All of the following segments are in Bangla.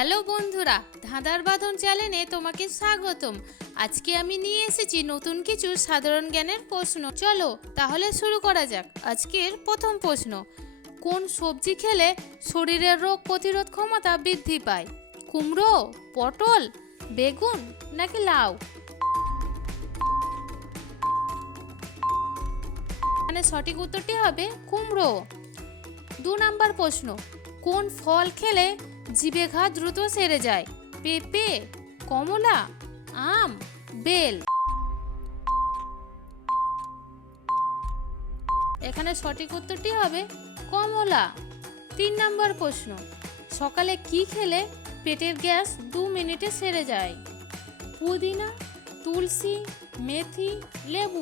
হ্যালো বন্ধুরা, ধাঁধার বাঁধন চ্যানেলে তোমাকে স্বাগতম। আজকে আমি নিয়ে এসেছি নতুন কিছু সাধারণ জ্ঞানের প্রশ্ন। চলো তাহলে শুরু করা যাক। আজকের প্রথম প্রশ্ন, কোন সবজি খেলে শরীরের রোগ প্রতিরোধ ক্ষমতা বৃদ্ধি পায়? কুমড়ো, পটল, বেগুন নাকি লাউ? মানে সঠিক উত্তরটি হবে কুমড়ো। 2 নম্বর প্রশ্ন, কোন ফল খেলে জিভে ঘা দ্রুত সেরে যায়? পেঁপে, কমলা, আম, বেল? এখানে সঠিক উত্তরটি হবে কমলা। 3 নম্বর প্রশ্ন, সকালে কি খেলে পেটের গ্যাস 2 মিনিটে সেরে যায়? পুদিনা, তুলসী, মেথি, লেবু?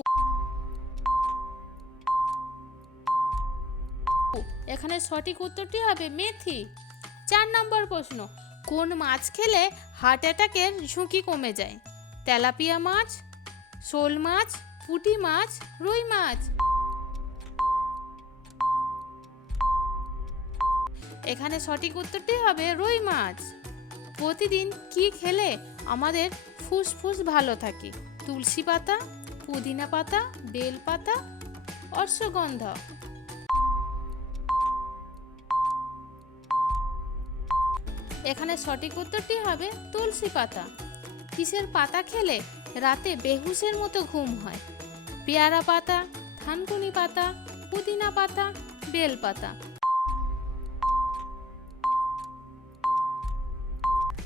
এখানে সঠিক উত্তরটি হবে মেথি। 4 নম্বর প্রশ্ন, কোন মাছ খেলে হার্ট অ্যাটাকের ঝুঁকি কমে যায়? তেলাপিয়া মাছ, শোল মাছ, পুঁটি মাছ, রুই মাছ? এখানে সঠিক উত্তরটি হবে রুই মাছ। প্রতিদিন কি খেলে আমাদের ফুসফুস ভালো থাকে? তুলসী পাতা, পুদিনা পাতা, বেল পাতা, অশ্বগন্ধা? এখানে সঠিক উত্তরটি হবে তুলসী পাতা। কিসের পাতা খেলে রাতে বেহুশের মতো ঘুম হয়? পেয়ারা পাতা, থানকুনি পাতা, পুদিনা পাতা, বেল পাতা?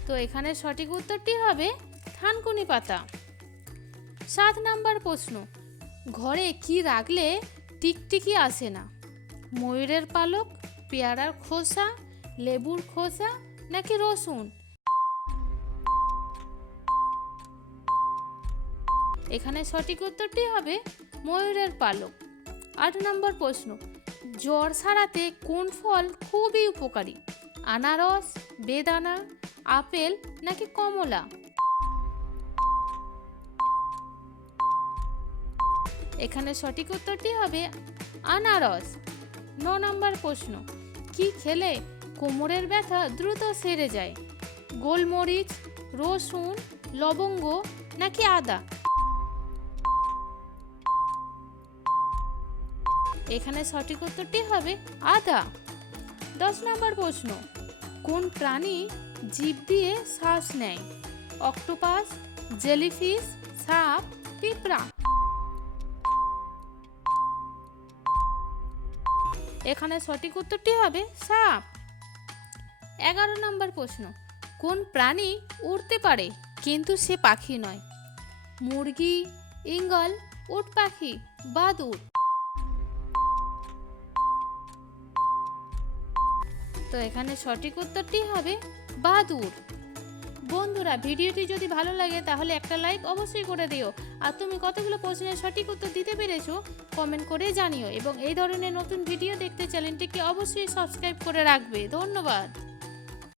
তো এখানে সঠিক উত্তরটি হবে থানকুনি পাতা। 7 নম্বর প্রশ্ন, ঘরে কি রাখলে টিকটিকি আসে না? ময়ূরের পালক, পেয়ারার খোসা, লেবুর খোসা নাকি রসুন? এখানে সঠিক উত্তরটি হবে ময়ূরের পালক। 8 নম্বর প্রশ্ন, জ্বর সারাতে কোন ফল খুবই উপকারী? আনারস, বেদানা, আপেল নাকি কমলা? এখানে সঠিক উত্তরটি হবে আনারস। 9 নম্বর প্রশ্ন, কি খেলে কোমরের ব্যথা দ্রুত সেরে যায়? গোলমরিচ, রসুন, লবঙ্গ নাকি আদা? এখানে সঠিক উত্তরটি হবে আদা। 10 নম্বর প্রশ্ন, কোন প্রাণী জিভ দিয়ে শ্বাস নেয়? অক্টোপাস, জেলিফিশ, সাপ, পিঁপড়া? এখানে সঠিক উত্তরটি হবে সাপ। 11 নম্বর প্রশ্ন, কোন প্রাণী উড়তে পারে কিন্তু সে পাখি নয়? মুরগি, ঈগল, উট পাখি, বাদুড়? তো এখানে সঠিক উত্তরটি হবে বাদুড়। বন্ধুরা, ভিডিওটি যদি ভালো লাগে তাহলে একটা লাইক অবশ্যই করে দিও। আর তুমি কতগুলো প্রশ্নের সঠিক উত্তর দিতে পেরেছো কমেন্ট করে জানিও, এবং এই ধরনের নতুন ভিডিও দেখতে চ্যানেলটিকে অবশ্যই সাবস্ক্রাইব করে রাখবে। ধন্যবাদ।